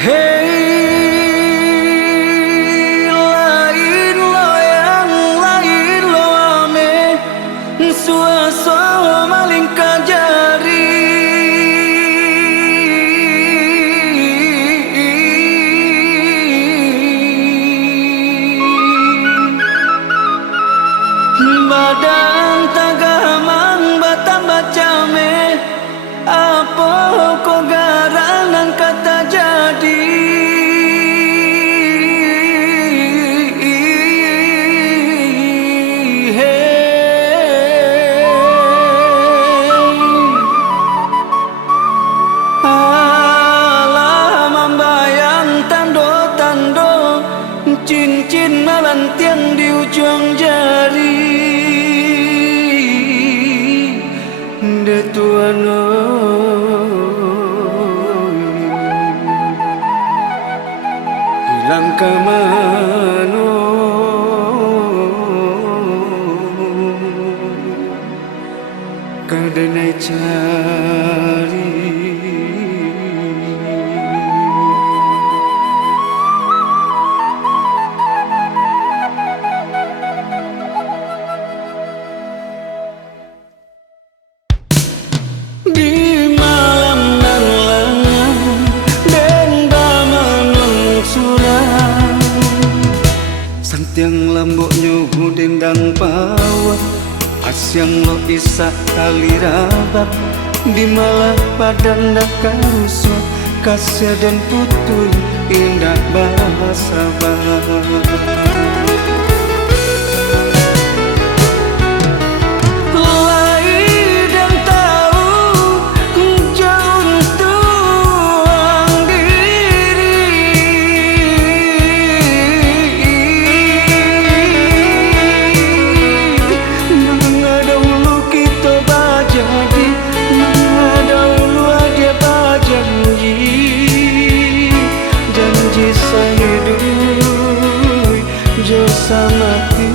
Hey, lain lo yang lain lo ame suasana maling kajari badan tagamang batang bacame apa kau garangan kata jadi alah membayang tando-tando cincin melantian di ujung jari de tuano hilang kemana kadenai cari di malam nan lengang den bamanun surang santiang lambok nyuhu dendang pawa asyang lo isak kali rabak di malah badan dak karuswa kasih dan putul indah bahasa samati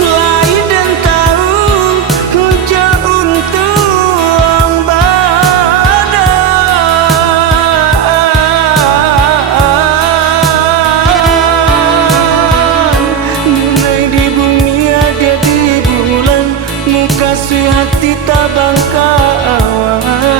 lain dan tahu hujan untung badan mulai di bumi ada di bulan muka si hati tabang kawan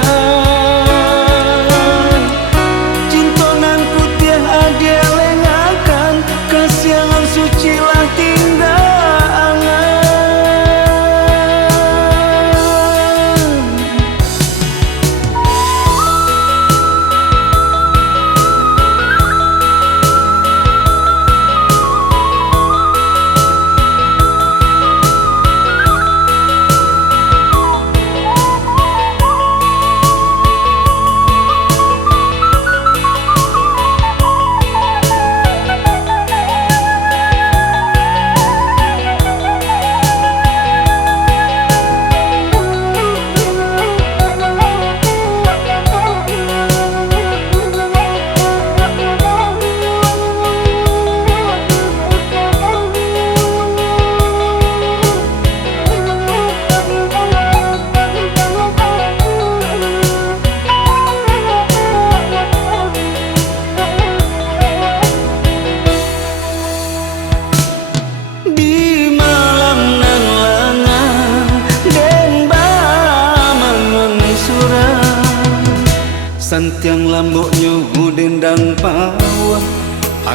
santiang lambok nyuhu dendang pawa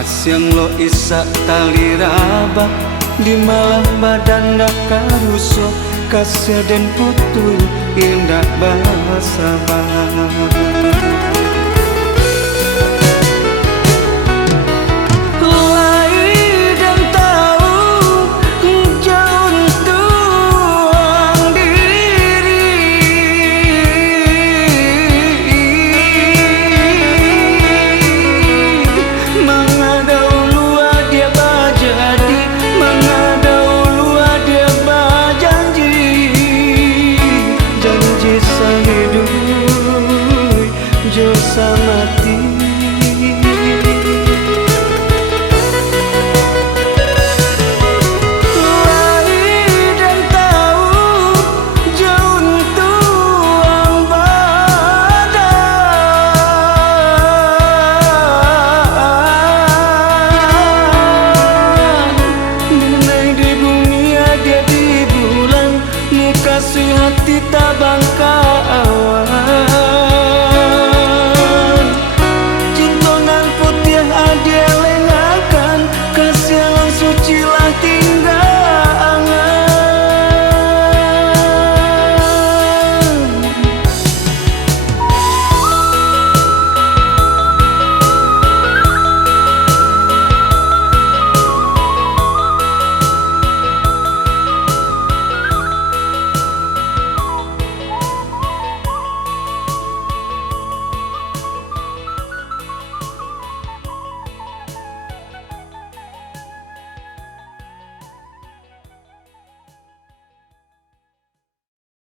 asyang lo isak tali rabak di malah badan dak karuswa kasih dan putul indah bahasa